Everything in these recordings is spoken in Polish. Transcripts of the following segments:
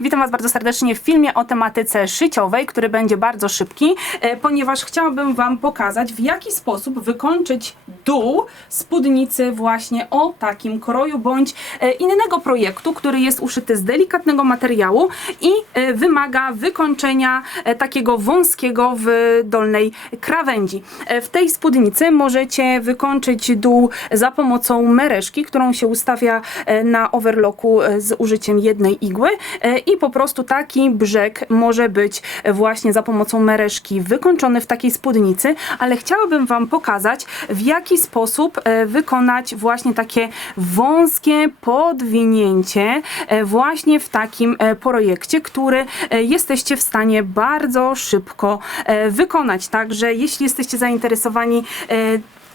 Witam Was bardzo serdecznie w filmie o tematyce szyciowej, który będzie bardzo szybki, e, ponieważ chciałabym Wam pokazać, w jaki sposób wykończyć dół spódnicy właśnie o takim kroju bądź e, innego projektu, który jest uszyty z delikatnego materiału i e, wymaga wykończenia takiego wąskiego w dolnej krawędzi. W tej spódnicy możecie wykończyć dół za pomocą mereszki, którą się ustawia na overlocku z użyciem jednej igły i po prostu taki brzeg może być właśnie za pomocą mereszki wykończony w takiej spódnicy, ale chciałabym Wam pokazać w jaki sposób e, wykonać właśnie takie wąskie podwinięcie e, właśnie w takim e, projekcie, który jesteście w stanie bardzo szybko wykonać. Także jeśli jesteście zainteresowani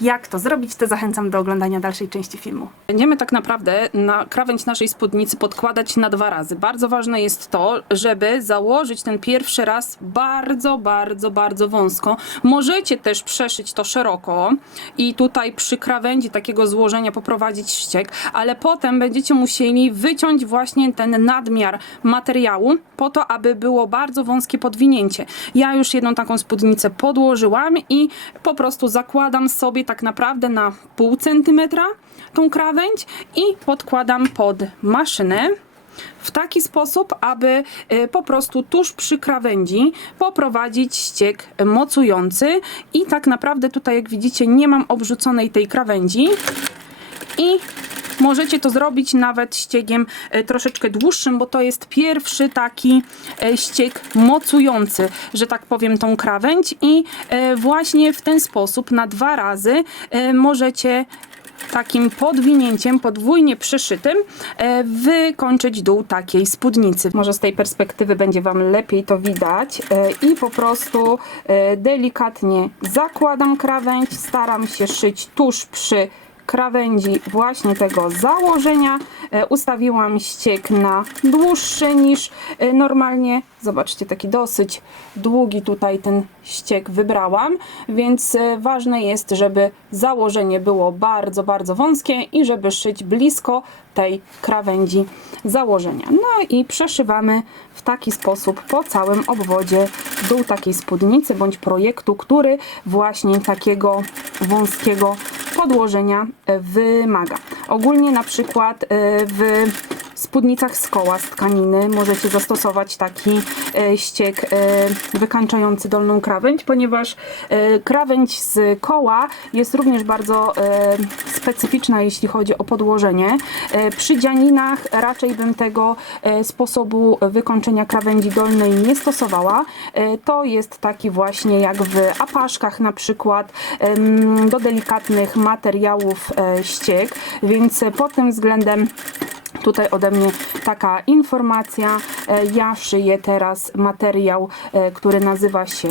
jak to zrobić, to zachęcam do oglądania dalszej części filmu. Będziemy tak naprawdę na krawędź naszej spódnicy podkładać na dwa razy. Bardzo ważne jest to, żeby założyć ten pierwszy raz bardzo, bardzo, bardzo wąsko. Możecie też przeszyć to szeroko i tutaj przy krawędzi takiego złożenia poprowadzić ściek, ale potem będziecie musieli wyciąć właśnie ten nadmiar materiału po to, aby było bardzo wąskie podwinięcie. Ja już jedną taką spódnicę podłożyłam i po prostu zakładam sobie tak naprawdę na pół centymetra tą krawędź i podkładam pod maszynę w taki sposób, aby y, po prostu tuż przy krawędzi poprowadzić ściek mocujący. I tak naprawdę tutaj jak widzicie nie mam obrzuconej tej krawędzi. I możecie to zrobić nawet ściegiem e, troszeczkę dłuższym, bo to jest pierwszy taki e, ścieg mocujący, że tak powiem, tą krawędź i e, właśnie w ten sposób na dwa razy możecie takim podwinięciem, podwójnie przyszytym, wykończyć dół takiej spódnicy. Może z tej perspektywy będzie Wam lepiej to widać i po prostu delikatnie zakładam krawędź, staram się szyć tuż przy krawędzi właśnie tego założenia. E, Ustawiłam ściek na dłuższy niż e, normalnie. Zobaczcie, taki dosyć długi tutaj ten ściek wybrałam, więc e, ważne jest, żeby założenie było bardzo, bardzo wąskie i żeby szyć blisko tej krawędzi założenia. No i przeszywamy w taki sposób po całym obwodzie dół takiej spódnicy bądź projektu, który właśnie takiego wąskiego podłożenia e, wymaga. Ogólnie na przykład e, w spódnicach z koła z tkaniny możecie zastosować taki e, ściek e, wykańczający dolną krawędź, ponieważ e, krawędź z koła jest również bardzo specyficzna, jeśli chodzi o podłożenie. Przy dzianinach raczej bym tego sposobu wykończenia krawędzi dolnej nie stosowała. To jest taki właśnie jak w apaszkach na przykład do delikatnych materiałów ściek, więc pod tym względem Tutaj ode mnie taka informacja. E, Ja szyję teraz materiał, e, który nazywa się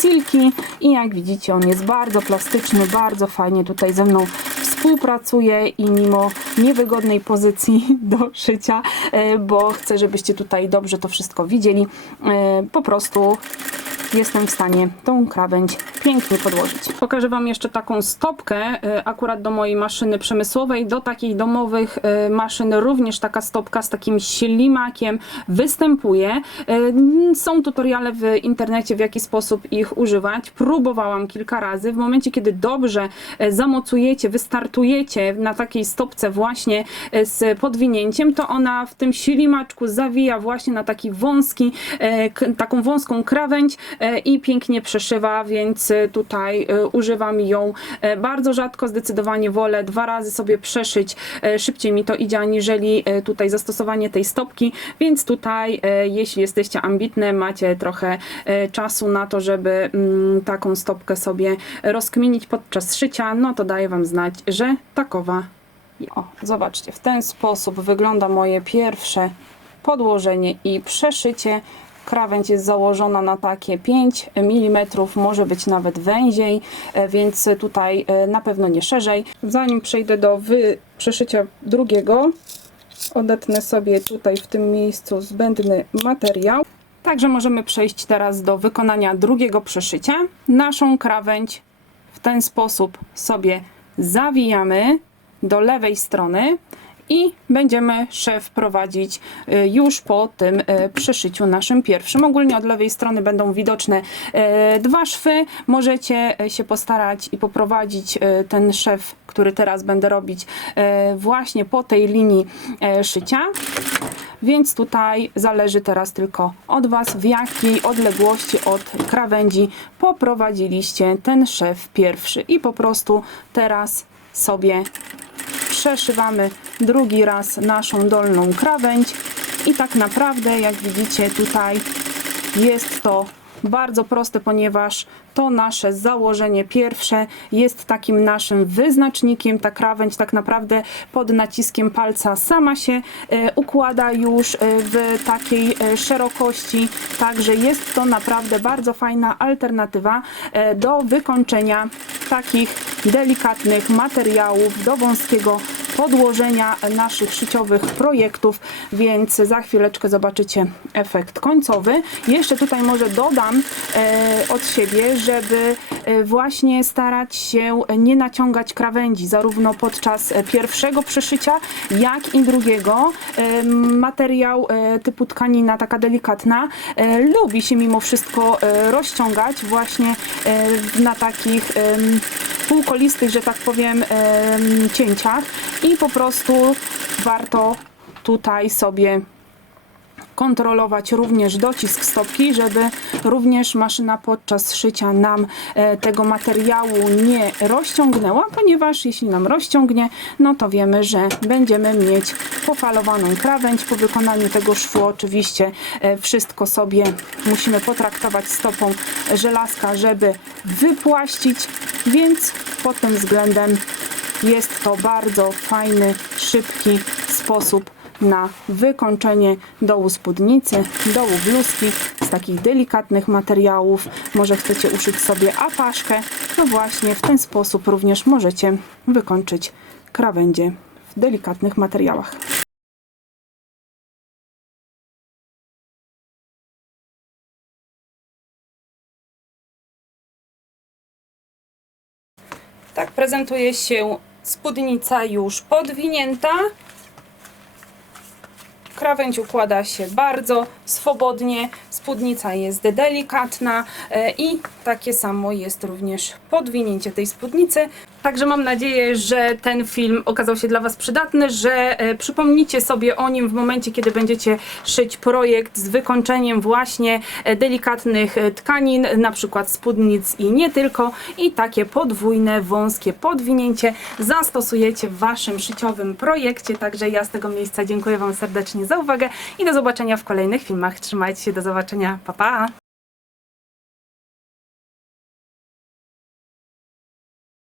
Silki i jak widzicie on jest bardzo plastyczny, bardzo fajnie tutaj ze mną współpracuje i mimo niewygodnej pozycji do szycia, e, bo chcę, żebyście tutaj dobrze to wszystko widzieli, e, po prostu jestem w stanie tą krawędź pięknie podłożyć. Pokażę Wam jeszcze taką stopkę, e, akurat do mojej maszyny przemysłowej, do takich domowych e, maszyn również taka stopka z takim ślimakiem występuje. E, Są tutoriale w internecie, w jaki sposób ich używać. Próbowałam kilka razy. W momencie, kiedy dobrze zamocujecie, wystartujecie na takiej stopce właśnie z podwinięciem, to ona w tym ślimaczku zawija właśnie na taki wąski, taką wąską krawędź i pięknie przeszywa, więc e, tutaj e, używam ją e, bardzo rzadko, zdecydowanie wolę dwa razy sobie przeszyć, e, szybciej mi to idzie aniżeli e, tutaj zastosowanie tej stopki, więc tutaj e, jeśli jesteście ambitne, macie trochę e, czasu na to, żeby mm, taką stopkę sobie rozkminić podczas szycia, no to daję Wam znać, że takowa o, zobaczcie, w ten sposób wygląda moje pierwsze podłożenie i przeszycie. Krawędź jest założona na takie 5 mm, może być nawet węziej, e, więc tutaj e, na pewno nie szerzej. Zanim przejdę do przeszycia drugiego, odetnę sobie tutaj w tym miejscu zbędny materiał. Także możemy przejść teraz do wykonania drugiego przeszycia. Naszą krawędź w ten sposób sobie zawijamy do lewej strony i będziemy szef prowadzić y, już po tym y, przeszyciu naszym pierwszym. Ogólnie od lewej strony będą widoczne y, dwa szwy. Możecie się postarać i poprowadzić ten szef, który teraz będę robić właśnie po tej linii szycia. Więc tutaj zależy teraz tylko od Was, w jakiej odległości od krawędzi poprowadziliście ten szef pierwszy. I po prostu teraz sobie przeszywamy drugi raz naszą dolną krawędź i tak naprawdę jak widzicie tutaj jest to bardzo proste, ponieważ to nasze założenie pierwsze jest takim naszym wyznacznikiem. Ta krawędź tak naprawdę pod naciskiem palca sama się e, układa już e, w takiej e, szerokości. Także jest to naprawdę bardzo fajna alternatywa do wykończenia takich delikatnych materiałów, do wąskiego podłożenia naszych szyciowych projektów, więc za chwileczkę zobaczycie efekt końcowy. Jeszcze tutaj może dodam e, od siebie, żeby e, właśnie starać się nie naciągać krawędzi zarówno podczas pierwszego przeszycia, jak i drugiego. E, materiał typu tkanina taka delikatna lubi się mimo wszystko rozciągać właśnie na takich półkolistych, że tak powiem, em, cięciach i po prostu warto tutaj sobie kontrolować również docisk stopki, żeby również maszyna podczas szycia nam e, tego materiału nie rozciągnęła, ponieważ jeśli nam rozciągnie, no to wiemy, że będziemy mieć pofalowaną krawędź. Po wykonaniu tego szwu oczywiście e, wszystko sobie musimy potraktować stopą żelazka, żeby wypłaścić, więc pod tym względem jest to bardzo fajny, szybki sposób na wykończenie dołu spódnicy, dołu bluzki z takich delikatnych materiałów. Może chcecie uszyć sobie apaszkę, no właśnie w ten sposób również możecie wykończyć krawędzie w delikatnych materiałach. Tak prezentuje się spódnica już podwinięta. Krawędź układa się bardzo swobodnie, spódnica jest delikatna e, i takie samo jest również podwinięcie tej spódnicy. Także mam nadzieję, że ten film okazał się dla Was przydatny, że e, przypomnicie sobie o nim w momencie, kiedy będziecie szyć projekt z wykończeniem właśnie e, delikatnych e, tkanin, na przykład spódnic i nie tylko. I takie podwójne, wąskie podwinięcie zastosujecie w Waszym szyciowym projekcie. Także ja z tego miejsca dziękuję Wam serdecznie za uwagę i do zobaczenia w kolejnych filmach. Trzymajcie się, do zobaczenia. Pa, pa!